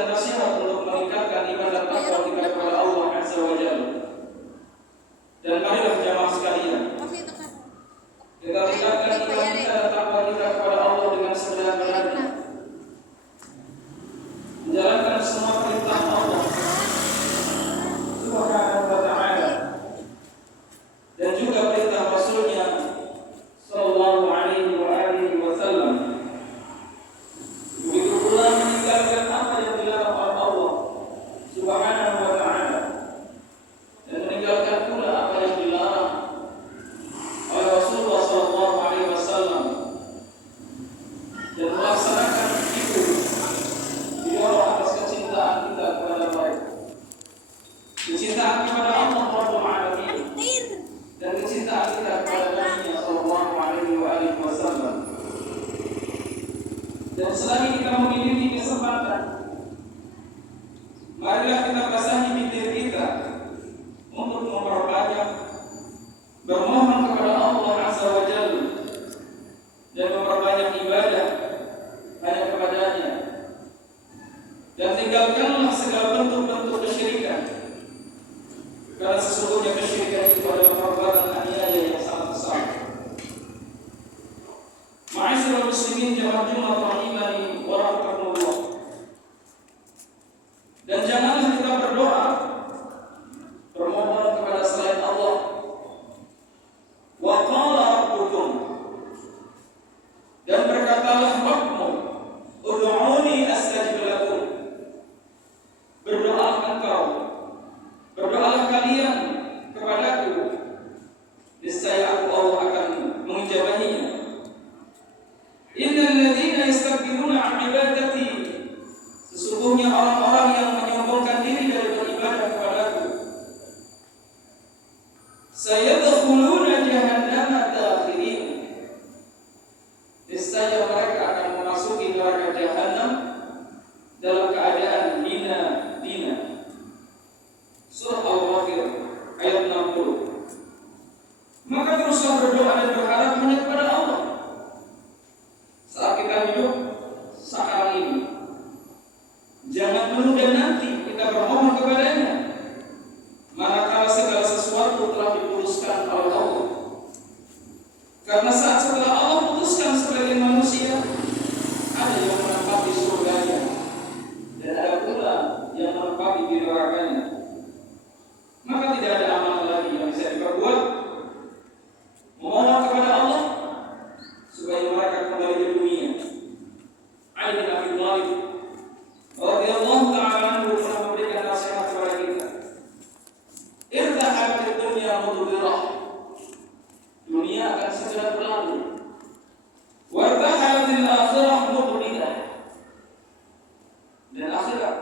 dan nasihat untuk meningkatkan ibadah takwa kita kepada Allah Azza wa Jalla. Dan marilah jamaah sekalian, kita tingkatkan iman kita dan takwa kita kepada Allah dengan sebenar-benarnya, menjalankan semua perintah Allah Subhanahu wa ta'ala dan juga perintah Rasulnya sallallahu alaihi wa alihi wasallam. Begitu pula meninggalkan apa yang dilarang oleh Allah Subhanahu wa ta'ala dan meninggalkan pula apa yang dilarang oleh Rasulullah sallallahu alaihi wasallam dan melaksanakan itu didorong atas kecintaan kita kepada mereka, kecintaan kepada Allah Rabbul Alamin dan kecintaan kita kepada Nabi sallallahu alaihi wa alihi wasallam. Dan selagi kita memiliki kesempatan, marilah kita basahi bibir kita untuk memperbanyak bermohon kepada Allah Azza wa Jalla dan memperbanyak ibadah hanya kepadanya. Dan tinggalkanlah segala bentuk-bentuk kesyirikan, karena sesungguhnya kesyirikan itu adalah perbuatan aniaya yang sangat besar. Ma'asyiral muslimin jamaah Jumat rahimani wa rahmatullah. Dan janganlah kita berdoa bermohon kepada selain Allah. Wa qala rabbukum, dan berkatalah Rabbmu, ud'uni astajib lakum. Berdoalah engkau, berdoalah kalian kepadaku, niscaya aku Allah akan mengijabahinya. Innal ladzina yastakbiruna 'an ibadati, sesungguhnya orang-orang yang menyombongkan diri dari beribadah kepadaku, sayadkhuluna jahannama dakhirin, niscaya mereka akan memasuki neraka Jahannam dalam keadaan hina. Surah Al-Ghafir ayat 60. Maka teruslah berdoa dan berharap hanya kepada Allah saat kita hidup sekarang ini. Jangan menunda nanti kita bermohon kepadanya manakala segala sesuatu telah diputuskan oleh Allah. Karena saat setelah Allah putuskan sebagian manusia, ada yang menempati surganya dan ada pula yang menempati di nerakanya. Maka tidak ada amal lagi yang bisa diperbuat memohon kepada Allah supaya mereka kembali ke dunia. Ali bin Abi Thalib radhiyallahu ta'ala anhu pernah memberikan nasihat kepada kita. Irtahat dunya mudbirah, dunia akan segera berlalu. Wartahatil akhirah muqbilah, dan akhirat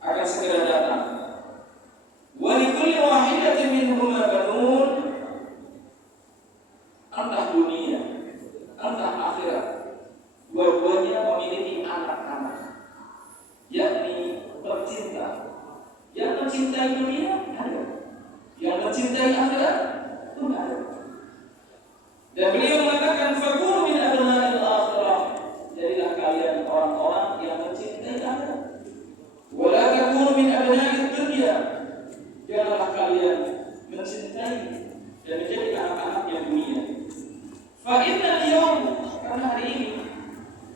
akan segera datang. Wa likulli wahidatin minhuma banun, entah dunia entah akhirat, dua-duanya memiliki anak-anak, yakni tercinta. Yang mencintai dunia ada, yang mencintai akhirat pun ada. Dan beliau mengatakan fakunu min abna'il akhirah, jadilah kalian orang-orang yang mencintai akhirat. Wa la takunu min abna'id dunya, janganlah kalian mencintai dan menjadi anak-anaknya dunia. Fa inna al-yawm, karena hari ini,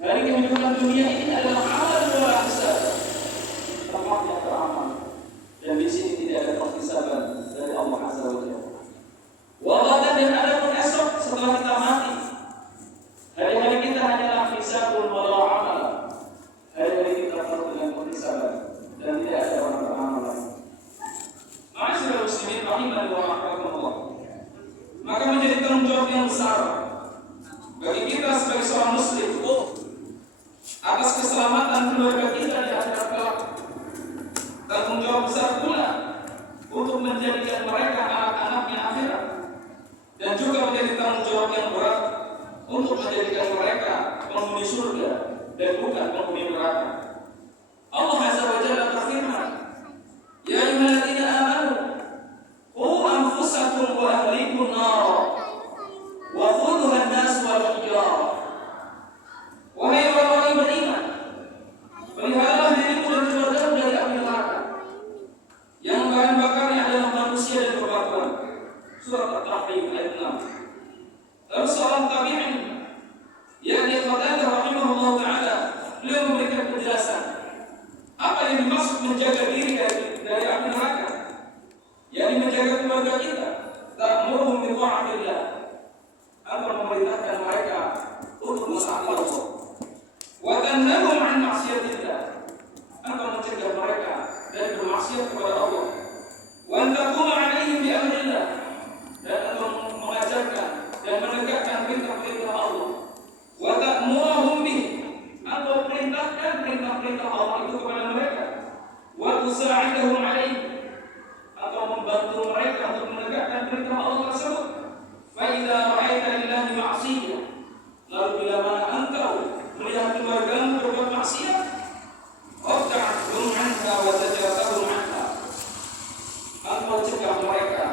hari kehidupan dunia ini adalah amal wala hisab, tempatnya beramal, dan di sini tidak ada penghisaban dari Allah Azza wa Jalla. Wallah, dan ada pun esok setelah kita mati, hari-hari kita hanyalah hisabun wala amal, hari-hari kita penuh dengan penghisaban dan tidak ada orang beramal lagi. Ma'asyiral muslimin rahimani wa rahmatullah. Maka menjadi tanggung jawab yang besar bagi kita sebagai seorang muslim atas keselamatan keluarga kita di akhirat kelak. Tanggung jawab besar pula untuk menjadikan mereka anak-anaknya akhirat, dan juga menjadi tanggung jawab yang berat untuk menjadikan mereka penghuni surga dan bukan penghuni neraka. Allah Azza wa Jalla berfirman, ya ayyuhalladzina amanu qu anfusakum wa ahlikum nar wa qudha an-nas wal hijarah. Wahai orang-orang yang beriman, peliharalah dirimu dan maksiat kepada Allah. Wa taquma 'alaihim bi amrillah, dan engkau mengajarkan dan menegakkan perintah-perintah Allah. Wa ta'muruhum bih, engkau perintahkan perintah-perintah Allah itu kepada mereka. Wa tusa'idahum 'alaihi, engkau membantu mereka untuk menegakkan perintah Allah tersebut. Fa idza ra'aita lillahi ma'siyah, lalu bila mana engkau melihat keluargamu berbuat maksiat, wabta'adhum 'anha wa tajratahum 'anha, engkau cegah mereka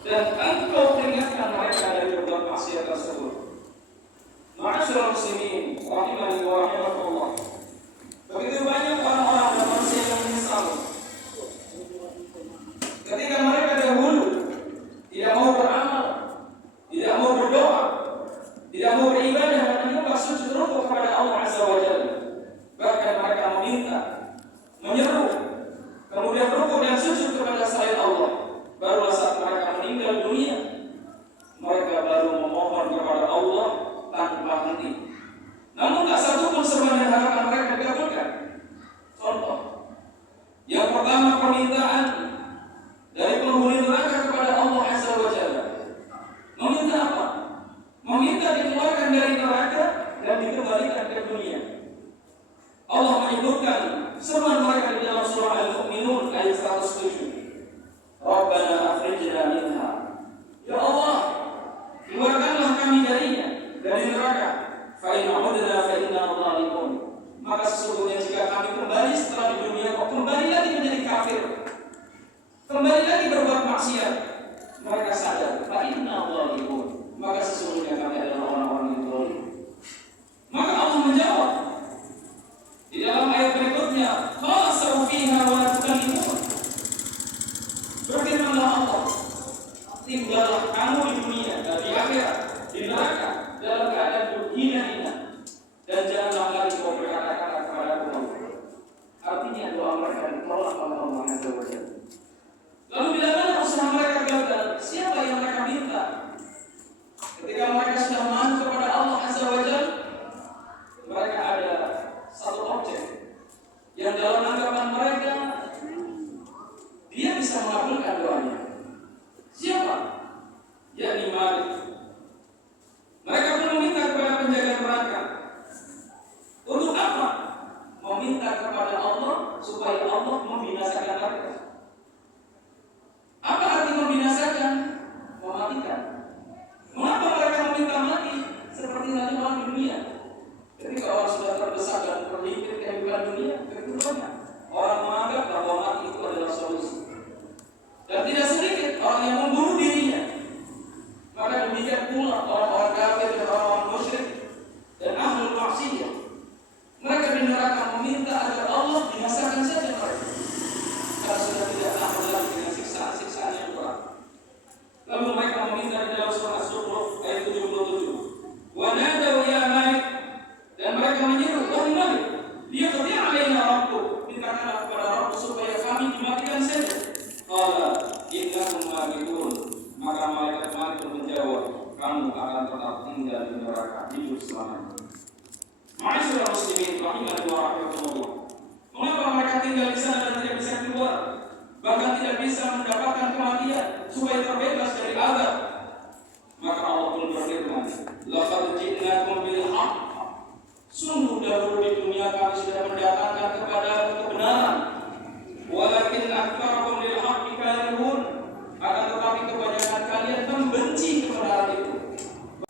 dan engkau peringatkan mereka dari berbuat maksiat tersebut. Ma'asyiral muslimin rahimani wa rahimakumullah. Begitu banyak orang-orang dan manusia yang menyesal ketika mereka dahulu tidak mau beramal, tidak mau berdoa, tidak mau beribadah dan menyembah sujud rukuk kepada Allah Azza wa Jalla. Bahkan mereka meminta, menyeru, kemudian rukuk dan sujud kepada selain Allah. Barulah saat mereka meninggal dunia, mereka baru memohon kepada Allah tanpa henti. Namun tak satu pun seruan dan harapan mereka dikabulkan. Contoh, yang pertama permintaan dari penghuni neraka kepada Allah Azza wa Jalla. Meminta apa? Meminta dikeluarkan dari neraka dan dikembalikan ke dunia. Allah menyebutkan seruan mereka di dalam surah Al-Mu'minun ayat 107. Rabbana akhrijna minha. Ya Allah, keluarkanlah kami darinya, dari neraka. Fa in 'udna fa inna dhalimun. Maka sesungguhnya jika kami kembali setelah di dunia, kok kembali lagi menjadi kafir, kembali lagi berbuat maksiat, mereka sadar, fa inna dhalimun, maka sesungguhnya kami adalah orang-orang yang zalim. Maka Allah menjawab di dalam ayat berikutnya, khasaru fiha wa la tukallimun. Berfirmanlah Allah, tinggallah kamu di dunia dan di akhirat, di neraka, dalam keadaan berhina-hina, dan janganlah lagi kau berkata-kata kepada aku. Artinya doa mereka ditolak oleh Allah Azza wa Jalla. Lalu bila mana usaha mereka gagal, siapa yang mereka minta? Ketika mereka sudah mengadu kepada Allah Azza wa Jalla, mereka ada satu objek yang dalam anggapan mereka dia bisa mengabulkan doanya. Siapa? Yakni Malik. Mereka pun meminta kepada penjaga neraka. Untuk apa? Meminta kepada Allah supaya Allah membinasakan mereka. Apa arti membinasakan? Mematikan. Mengapa mereka meminta mati seperti nanti orang di dunia? Ketika orang sudah terdesak dan terhimpit kehidupan dunia, begitu banyak orang menganggap bahwa mati itu adalah solusi. Dan tidak sedikit orang yang membunuh dirinya. Maka demikian pula orang-orang kafir dan orang-orang musyrik dan ahlul maksiyah. Mereka di neraka meminta agar Allah binasakan saja mereka, karena sudah tidak tahan lagi dengan siksaan-siksaan yang berat. Lalu mereka meminta di dalam surah Az-Zukhruf ayat 77. Wa nadaw ya Malik, dan mereka menyeru, wahai Malik, liyaqdi alaina rabbuk, mintakanlah kepada Rabb supaya kami dimatikan saja. Qala innakum makithun, maka malaikat Malik menjawab, kamu akan tetap tinggal di neraka hidup selamanya. Ma'asyiral muslimin rahimani wa rahimakumullah. Mengapa mereka tinggal di sana dan tidak bisa keluar, bahkan tidak bisa mendapatkan kematian supaya terbebas dari azab? Maka Allah pun berfirman, laqad ji'nakum bil haqq, sungguh dahulu di dunia kami sudah mendatangkan kepada kebenaran. Walakin aktsarakum lil haqqi karihun, akan tetapi kebanyakan kalian membenci kebenaran itu.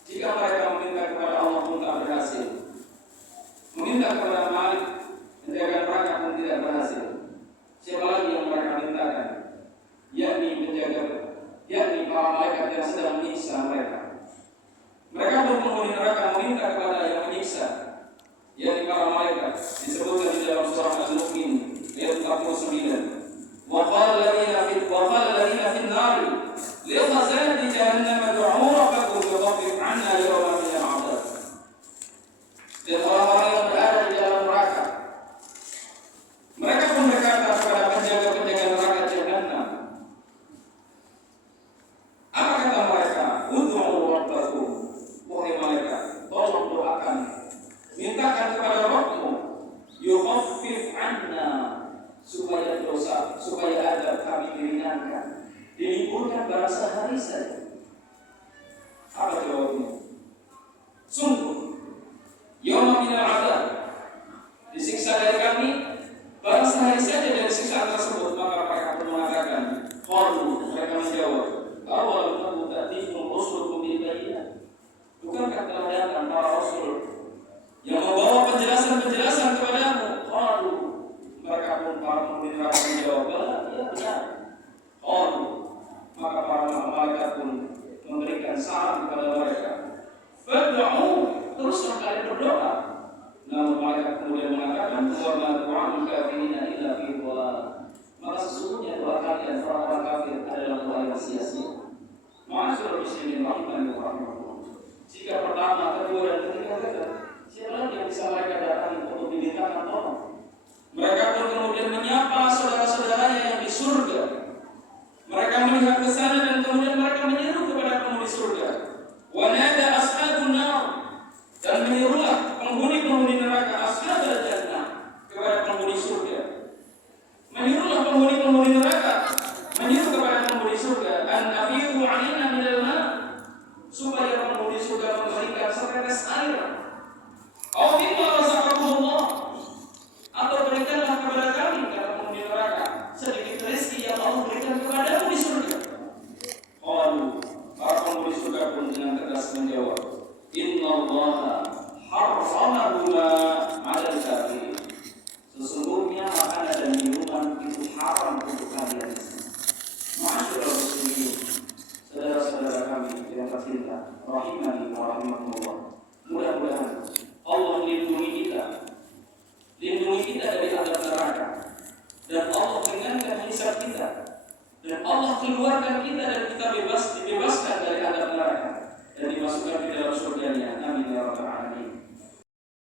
Jika mereka meminta kepada Allah pun tak berhasil, meminta kepada Malik menjaga neraka pun tidak berhasil. Siapa lagi yang mereka mintakan? Yakni para malaikat yang sedang menyiksa mereka. Mereka pun penghuni neraka meminta kepada yang menyiksa, yakni para malaikat. Disebutkan di supaya dosa, supaya adab kami diringankan. Diliburkan barang sehari saja. Apa jawabnya? Sungguh, yauma minal adab, disiksa dari kami barang sehari saja dari siksaan tersebut. Maka mereka pun mengatakan, qalu, mereka menjawab, awalam taku ta'tikum rusulukum bil bayyinat. Bukankah telah datang para rasul yang membawa penjelasan-penjelasan kepadamu? Qalu, mereka pun para penghuni neraka menjawab, ya benar. Qalu, maka para malaikat pun memberikan saran kepada mereka, fad'u, teruslah kalian berdoa. Namun malaikat kemudian mengatakan, wa ma du'a'ul kafirina illa fi dhalal. Maka sesungguhnya doa kalian orang-orang kafir adalah doa yang sia-sia. Ma'asyiral muslimin rahimani wa rahimakumullah. Jika pertama, kedua dan ketiga kata, siapa lagi yang bisa mereka datangi